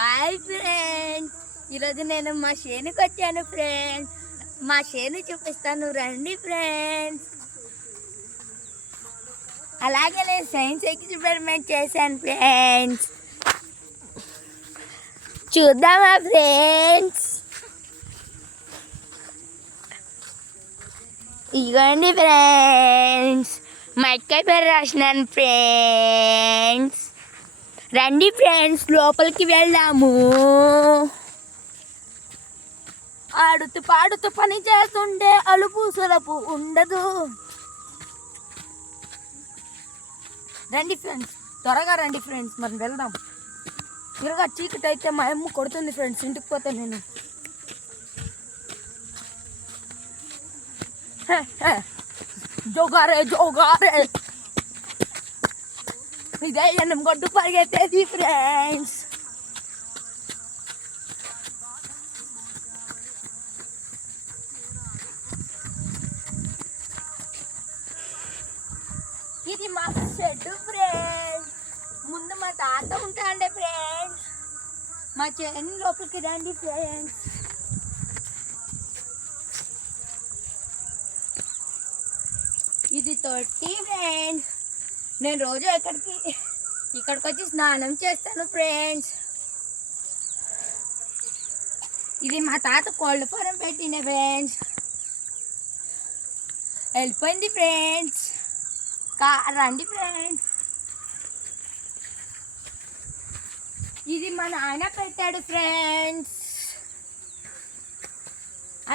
Hi friends, ఈరోజు నేను మా చేనుకి వచ్చాను ఫ్రెండ్స్. మా చేను చూపిస్తాను రండి ఫ్రెండ్స్. అలాగే నేను సైన్స్ ఎక్స్పెరిమెంట్ చేశాను ఫ్రెండ్స్. చూద్దామా ఫ్రెండ్స్? ఇదిగోండి ఫ్రెండ్స్, మట్కాయ పేరు రాసినాను ఫ్రెండ్స్. రండి ఫ్రెండ్స్, లోపలికి వెళ్దాము. ఆడుతూ పాడుతూ పని చేస్తుంటే అలుపు సులపు ఉండదు. రండి ఫ్రెండ్స్, త్వరగా రండి ఫ్రెండ్స్, మనం వెళ్దాం. త్వరగా చీకటి అయితే మా అమ్మ కొడుతుంది ఫ్రెండ్స్, ఇంటికి పోతే నేను. జోగారే జోగారే, ఇదే ఎన్నం గొడ్డు పరిగెత్తేది ఫ్రెండ్స్. ఇది మా షెడ్ ఫ్రెండ్స్. ముందు మా తాత ఉంటాండే ఫ్రెండ్స్. మా చేను లోపలికి రండి ఫ్రెండ్స్. ఇది తొట్టి ఫ్రెండ్స్. నేను రోజు ఇక్కడికి వచ్చి స్నానం చేస్తాను ఫ్రెండ్స్. ఇది మా తాత కోళ్ళ ఫారం పెట్టిన ఫ్రెండ్స్. వెళ్ళిపోయింది ఫ్రెండ్స్. రండి ఫ్రెండ్స్. ఇది మా నాన్న పెట్టాడు ఫ్రెండ్స్.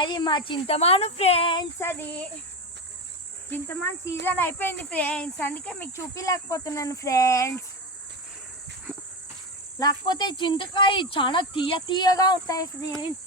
అది మా చింతమాను ఫ్రెండ్స్. అది చింతమాను సీజన్ అయిపోయింది ఫ్రెండ్స్, అందుకే మీకు చూపించలేకపోతున్నాను ఫ్రెండ్స్. లేకపోతే చింతకాయ చాలా తీయగా ఉంటాయి ఫ్రెండ్స్.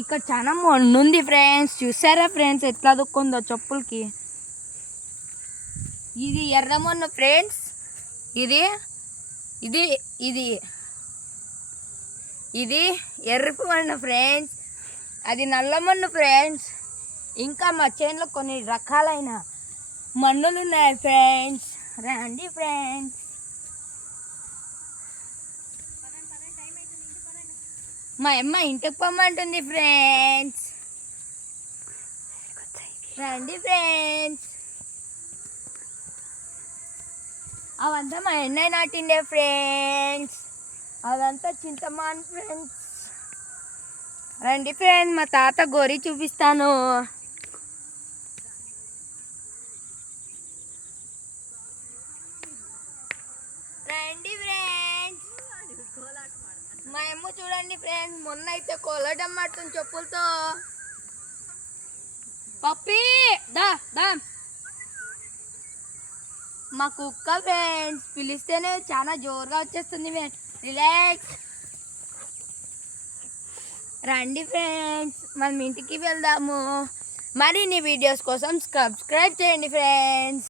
ఇక్కడ చాలా మొన్నుంది ఫ్రెండ్స్. చూసారా ఫ్రెండ్స్ ఎట్లా దుక్కుందో చెప్పులకి. ఇది ఎర్ర మొన్ను ఫ్రెండ్స్. ఇది ఇది ఇది ఇది ఎర్రపు మన్ను ఫ్రెండ్స్. అది నల్ల మన్ను ఫ్రెండ్స్. ఇంకా మా చేనులో కొన్ని రకాలైన మన్నులు ఉన్నాయి ఫ్రెండ్స్. రండి ఫ్రెండ్స్. మా అమ్మ ఇంటికి పొమ్మంటుంది ఫ్రెండ్స్. రండి ఫ్రెండ్స్. అవంతా మా అన్నయ్య నాటిండే ఫ్రెండ్స్. అదంతా చింతమాన్ ఫ్రెండ్స్. రండి ఫ్రెండ్స్, మా తాత గోరి చూపిస్తాను. రండి ఫ్రెండ్స్. మా అమ్మ చూడండి ఫ్రెండ్స్, మొన్న అయితే కోలాటం ఆడుతుంది చెప్పులతో. పప్పి దా దా. మా కుక్క ఫ్రెండ్స్ పిలిస్తేనే చాలా జోరుగా వచ్చేస్తుంది ఫ్రెండ్స్. రిలాక్స్. రండి ఫ్రెండ్స్, మనం ఇంటికి వెళ్దాము. మరిన్ని వీడియోస్ కోసం సబ్స్క్రైబ్ చేయండి ఫ్రెండ్స్.